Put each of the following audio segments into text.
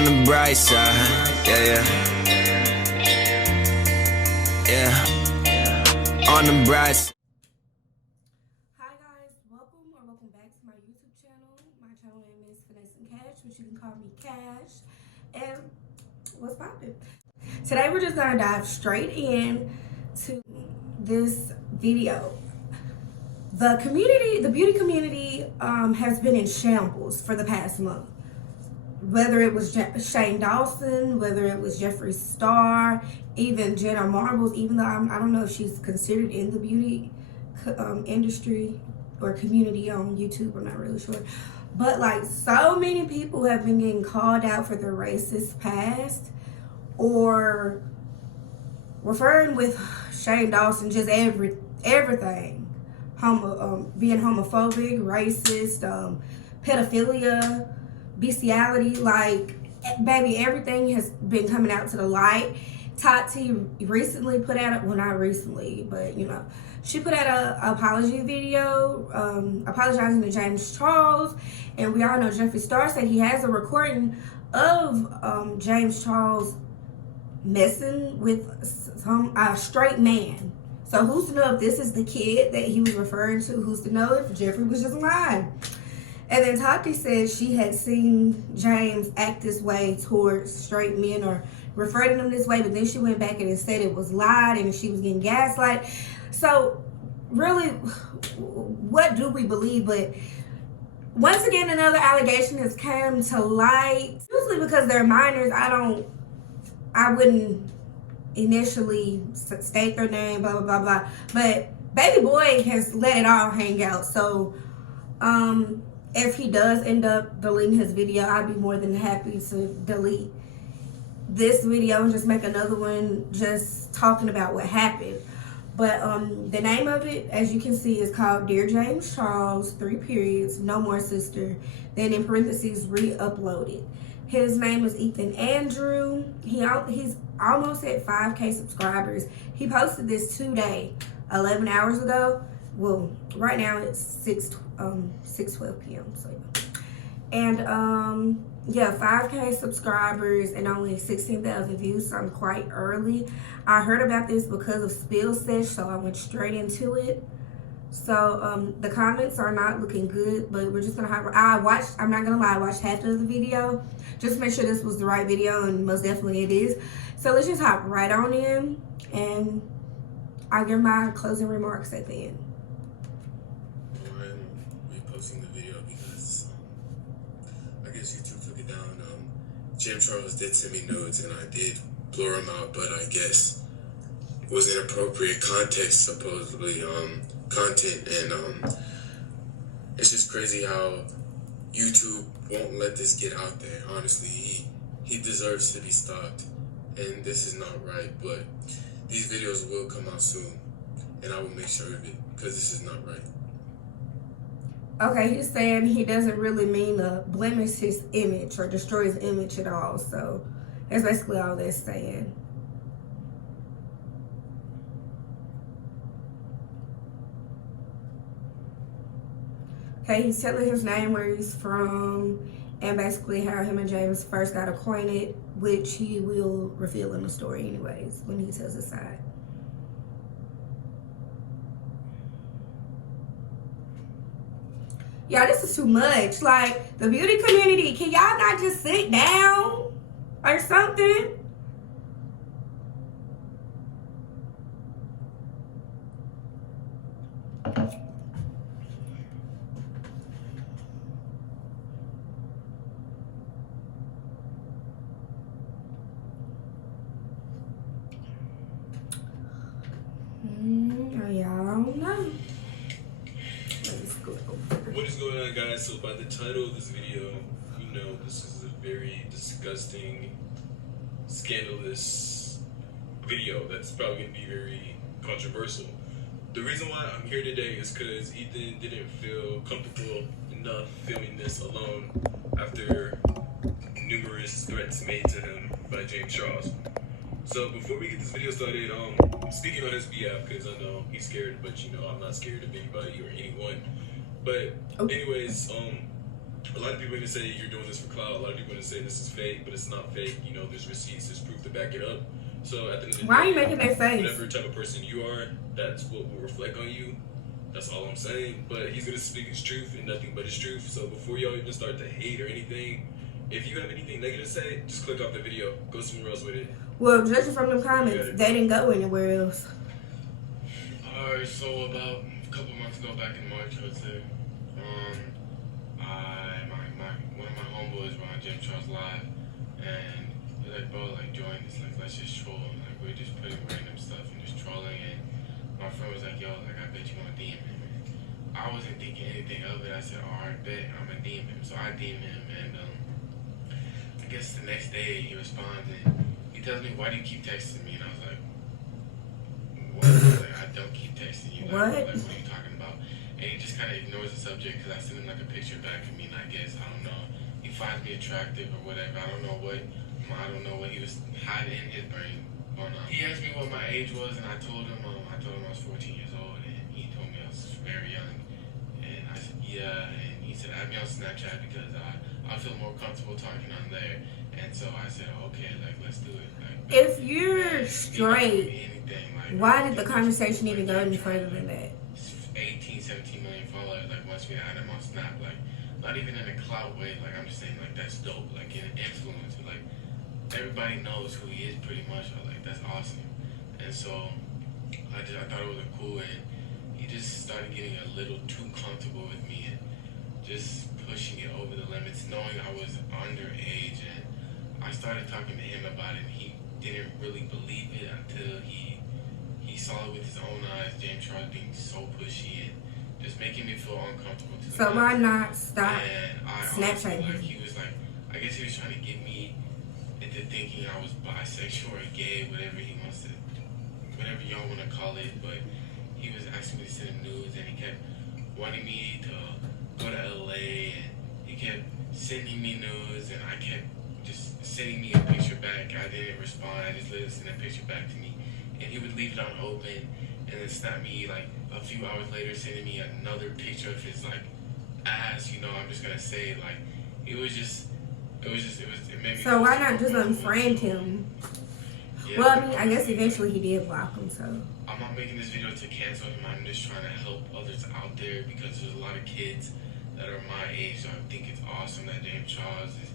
On the bright side, yeah. On the bright side. Hi guys, welcome back to my YouTube channel. My channel name is Finesse and Cash, but you can call me Cash. And what's poppin'? Today we're just gonna dive straight in to this video. The beauty community has been in shambles for the past month. Whether it was Shane Dawson, whether it was Jeffree Star, even Jenna Marbles, even though I don't know if she's considered in the beauty industry or community on YouTube, I'm not really sure. But like, so many people have been getting called out for their racist past, or referring with Shane Dawson just everything, being homophobic, racist, pedophilia, bestiality. Like, baby, everything has been coming out to the light. Tati recently put out, well, not recently, but you know, she put out an apology video apologizing to James Charles. And we all know Jeffree Star said he has a recording of James Charles messing with some straight man. So who's to know if this is the kid that he was referring to? Who's to know if Jeffree was just lying? And then Tati said she had seen James act this way towards straight men, or referred to them this way, but then she went back and said it was lied and she was getting gaslight. So really, what do we believe? But once again, another allegation has come to light. Usually because they're minors, I wouldn't initially state their name, blah, blah, blah, blah. But baby boy has let it all hang out. So, if he does end up deleting his video, I'd be more than happy to delete this video and just make another one just talking about what happened. But the name of it, as you can see, is called Dear James Charles, 3 periods, no more sister. Then in parentheses, re-uploaded. His name is Ethan Andrew. He's almost at 5K subscribers. He posted this today, 11 hours ago. Well, right now it's 6:12 p.m. So and yeah, 5K subscribers and only 16,000 views. So I'm quite early. I heard about this because of Spill Sesh, so I went straight into it. So the comments are not looking good, but we're just gonna have. I'm not gonna lie, I watched half of the video just to make sure this was the right video, and most definitely it is. So let's just hop right on in, and I'll give my closing remarks at the end. Reposting the video because I guess YouTube took it down. James Charles did send me notes and I did blur him out, but I guess it was inappropriate context, supposedly, content, and it's just crazy how YouTube won't let this get out there. Honestly, he deserves to be stopped, and this is not right, but these videos will come out soon, and I will make sure of it, because this is not right. Okay, he's saying he doesn't really mean to blemish his image or destroy his image at all. So that's basically all they're saying. Okay, he's telling his name, where he's from, and basically how him and James first got acquainted, which he will reveal in the story anyways when he tells his side. Y'all, this is too much. Like, the beauty community, can y'all not just sit down or something? Y'all know. What is going on, guys? So by the title of this video, you know this is a very disgusting, scandalous video that's probably going to be very controversial. The reason why I'm here today is because Ethan didn't feel comfortable enough filming this alone after numerous threats made to him by James Charles. So before we get this video started, speaking on his behalf, because I know he's scared, but you know I'm not scared of anybody or anyone. But anyways, a lot of people are gonna say you're doing this for clout. A lot of people are gonna say this is fake, but it's not fake. You know, there's receipts, there's proof to back it up. So at the end of the Why day, are you making that face? whatever type of person you are, that's what will reflect on you. That's all I'm saying. But he's gonna speak his truth and nothing but his truth. So before y'all even start to hate or anything, if you have anything negative to say, just click off the video. Go somewhere else with it. Well, judging from them comments, they didn't go anywhere else. Alright, so about a couple months ago, back in March, I would say, one of my homeboys were on James Charles Live, and they're like, bro, like, join this, like, let's just troll. Like, we're just putting random stuff and just trolling, and my friend was like, yo, like, I bet you want to DM him. And I wasn't thinking anything of it. I said, alright, bet, I'm gonna DM him. So I DM him, and I guess the next day he responds, and he tells me, why do you keep texting me? And I was like, what? Like, I don't keep texting you. Like, what are you talking about? And he just kind of ignores the subject because I sent him like a picture back of me, and I guess, I don't know, he finds me attractive or whatever. I don't know what he was hiding in his brain. He asked me what my age was, and I told him I was 14 years old, and he told me I was very young. And I said, yeah, and he said, add me on Snapchat because I feel more comfortable talking on there. And so I said, okay, like, let's do it. Like, if you're straight, why did the conversation even go any further than that? 18, 17 million followers, like, wants me to add him on Snap, like, not even in a clout way, like, I'm just saying, like, that's dope, like, in an influence, like, everybody knows who he is pretty much, like, that's awesome. And so, I thought it was cool, and he just started getting a little too comfortable with me, and just pushing it over the limits, knowing I was underage, and I started talking to him about it, and he didn't really believe it until he saw it with his own eyes. James Charles being so pushy and just making me feel uncomfortable. So why not stop Snapchatting? Like, he was like, I guess he was trying to get me into thinking I was bisexual or gay, whatever he wants to, whatever y'all want to call it. But he was asking me to send him nudes, and he kept wanting me to go to LA, and he kept sending me nudes, and I kept just sending me a picture back. I didn't respond. I just let him send a picture back to me. And he would leave it on open, and then snap me like a few hours later, sending me another picture of his like ass. You know, I'm just gonna say like it made me. So why not just unfriend him? Yeah, well, I mean, I guess eventually he did block him. So I'm not making this video to cancel him. I'm just trying to help others out there because there's a lot of kids that are my age. So I think it's awesome that James Charles is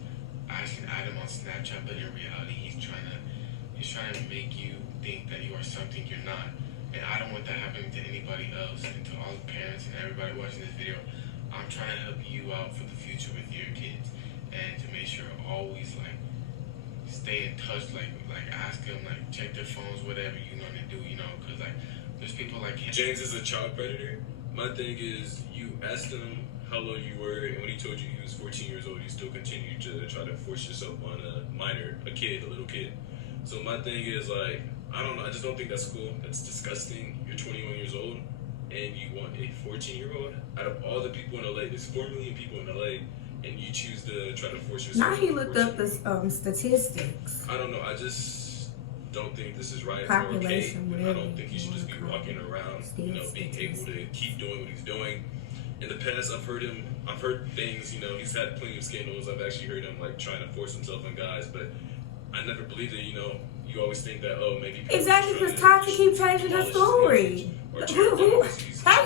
actually add him on Snapchat, but in reality, he's trying to make you think that you are something you're not. And I don't want that happening to anybody else. And to all the parents and everybody watching this video, I'm trying to help you out for the future with your kids, and to make sure always like stay in touch, like ask them, like check their phones, whatever you know to do, you know, because like there's people like him. James is a child predator. My thing is, you asked him how old you were, and when he told you he was 14 years old, you still continued to try to force yourself on a minor, a little kid. So my thing is like, I don't know, I just don't think that's cool. That's disgusting. You're 21 years old and you want a 14-year-old? Out of all the people in LA, there's 4 million people in LA, and you choose to try to force yourself. Now he looked up the statistics. I don't know, I just don't think this is right or okay. I don't think he should just be walking around, you know, being able to keep doing what he's doing. In the past, I've heard things, you know, he's had plenty of scandals. I've actually heard him like trying to force himself on guys, but I never believed it, you know. You always think that, oh, maybe... Exactly, because Tati keep changing her story. How are you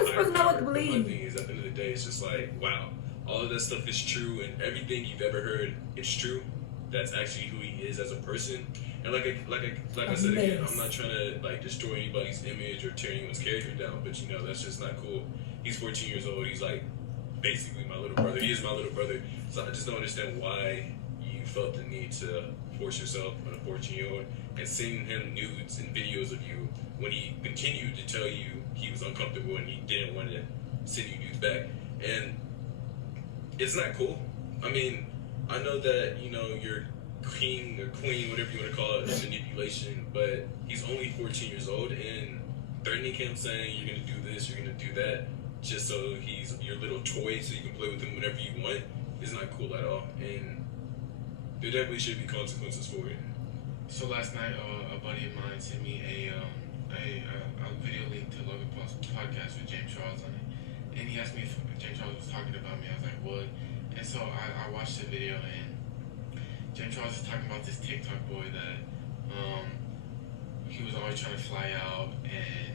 supposed to know what to believe? One thing is, at the end of the day, it's just like, wow, all of that stuff is true, and everything you've ever heard, it's true. That's actually who he is as a person. And like I said again, I'm not trying to like destroy anybody's image or tear anyone's character down, but you know, that's just not cool. He's 14 years old. He's like basically my little brother. He is my little brother. So I just don't understand why you felt the need to force yourself on a 14-year-old and sending him nudes and videos of you when he continued to tell you he was uncomfortable and he didn't want to send you nudes back. And it's not cool. I mean, I know that, you know, you're king or queen, whatever you want to call it, is manipulation, but he's only 14 years old, and threatening him, saying you're going to do this, you're going to do that, just so he's your little toy so you can play with him whenever you want, is not cool at all. And there definitely should be consequences for it. So last night, a buddy of mine sent me a video link to Logan Paul's podcast with James Charles on it, and he asked me if James Charles was talking about me. I was like, what? And so I watched the video, and James Charles is talking about this TikTok boy that he was always trying to fly out, and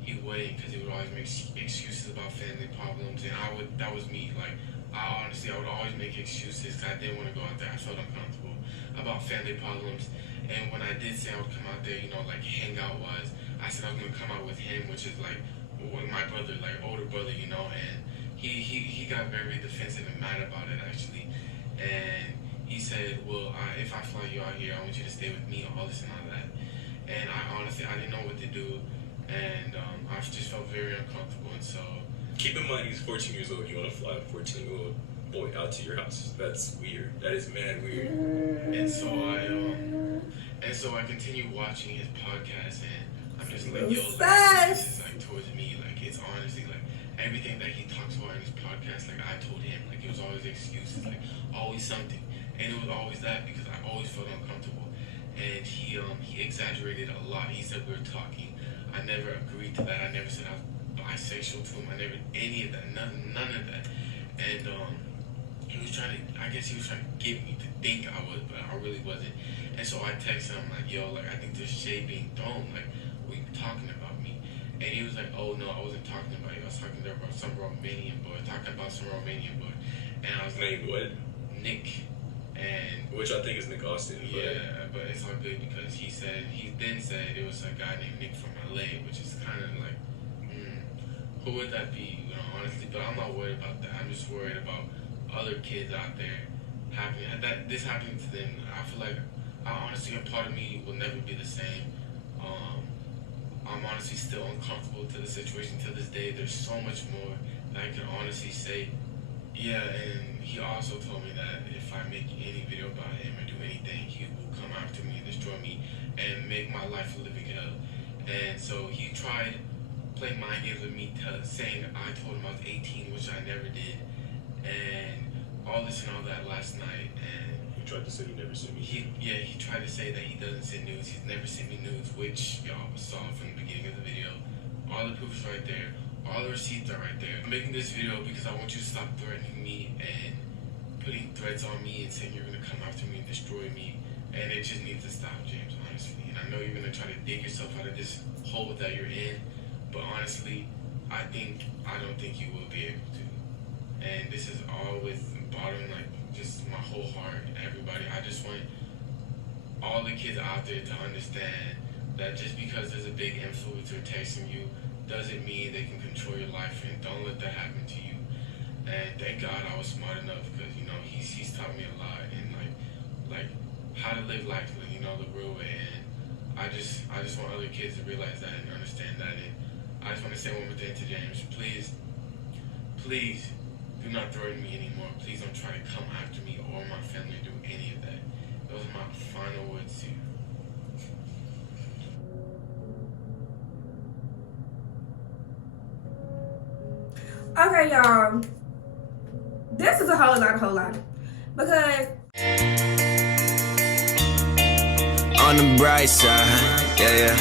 he wouldn't because he would always make excuses about family problems. And that was me. Like, I would always make excuses because I didn't want to go out there. I felt uncomfortable about family problems. And when I did say I would come out there, like hangout was, I said I was going to come out with him, which is like my brother, like older brother, and he got very defensive and mad about it, actually. And he said, well, if I fly you out here, I want you to stay with me, all this and all that. And I didn't know what to do, and I just felt very uncomfortable. And so, keep in mind, he's 14 years old. You want to fly a 14-year-old boy out to your house? That's weird. That is mad weird. And so I continued watching his podcast, and I'm just like, yo, this is like towards me. Like, it's honestly like everything that he talks about in his podcast. Like, I told him, like, it was always excuses, like always something, and it was always that because I always felt uncomfortable. And he exaggerated a lot. He said we were talking. I never agreed to that. I never said I was bisexual to him. I never any of that. None of that. And he was trying to get me to think I was, but I really wasn't. And so I texted him like, yo, like I think there's shade being thrown. Like, were you talking about me? And he was like, oh no, I wasn't talking about you. I was talking about some Romanian boy. And I was like, what? Nick. And which I think is Nick Austin. Yeah, but it's all good because he then said it was a guy named Nick from LA, which is kind of like, who would that be? Honestly, but I'm not worried about that. I'm just worried about other kids out there this happening to them. I feel like, honestly, a part of me will never be the same. I'm honestly still uncomfortable to the situation to this day. There's so much more that I can honestly say. Yeah, and he also told me that if I make any video about him or do anything, he will come after me and destroy me and make my life a living hell. And so he tried playing mind games with me, saying I told him I was 18, which I never did, and all this and all that last night. And he tried to say he never sent me. He tried to say that he doesn't send nudes. He's never sent me nudes, which y'all saw from the beginning of the video. All the proofs right there. All the receipts are right there. I'm making this video because I want you to stop threatening me and putting threats on me and saying you're going to come after me and destroy me. And it just needs to stop, James, honestly. And I know you're going to try to dig yourself out of this hole that you're in. But honestly, I don't think you will be able to. And this is all with bottom, like, just my whole heart, everybody. I just want all the kids out there to understand that just because there's a big influencer texting you doesn't mean they can control your life, and don't let that happen to you. And thank God I was smart enough because he's taught me a lot and like how to live life, the real way. And I just want other kids to realize that and understand that. And I just want to say one more thing to James: please do not threaten me anymore. Please don't try to come after me or my family or do any of that. Those are my final words to you. Okay, y'all. This is a whole lot. Because On the bright side, yeah.